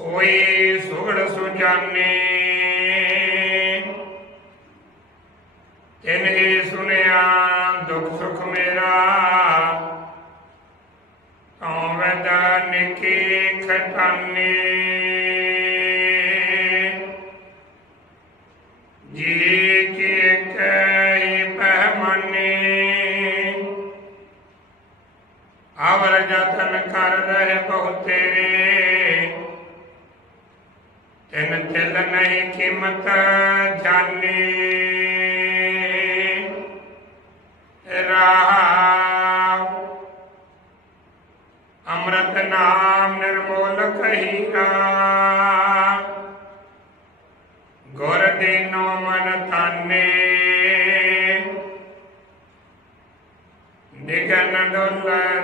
सोई सुगड़ सुजाने। तिन ही सुनिया, दुख सुख मेरा तो वैदा खटाने अवर जतन कर रहे बहु तेरे ਤਿਨ ਤਿਲ ਨਹੀਂ ਕੀਮਤ ਜਾਣੇ ਰਾਹ। ਅੰਮ੍ਰਿਤ ਨਾਮ ਨਿਰਮੋਲ ਕਹੀਰਾ ਗੁਰ ਦੀਨੋ ਮਨ ਤਾਨੇ ਨਿਗਨ ਡੋਲਤ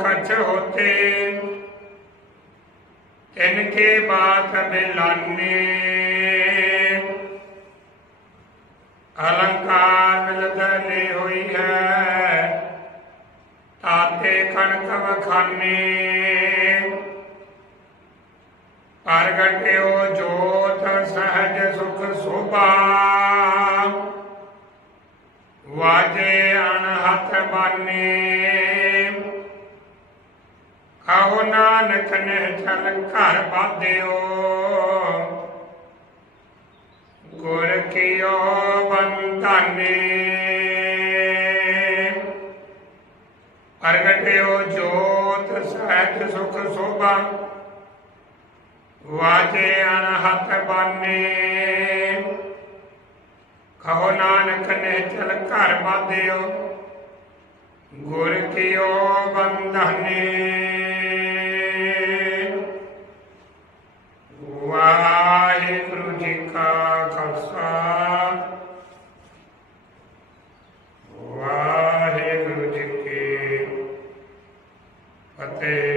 कछ होते इनके बात बिलाने अलंकार लदने हुई है ताते खनकव खाने प्रगट्यो जोत सहज सुख शोभा वाजे अनहत बाने ਕਹੋ ਨਾਨਕ ਨੇ ਚਲ ਘਰ ਬਾਧਿਓ ਗੁਰ ਕੀਓ ਬੰਧਾਨੇ ਪ੍ਰਗਟਿਓ ਜੋਤ ਸਹਿਜ ਸੁਖ ਸੋਭਾ ਵਾਜੇ ਅਨਹਤ ਬਾਨੇ ਕਹੋ ਨਾਨਕ ਨੇ ਚਲ ਘਰ ਬਾਧਿਓ ਗੁਰ ਕੀਓ ਬੰਧਨੇ eh,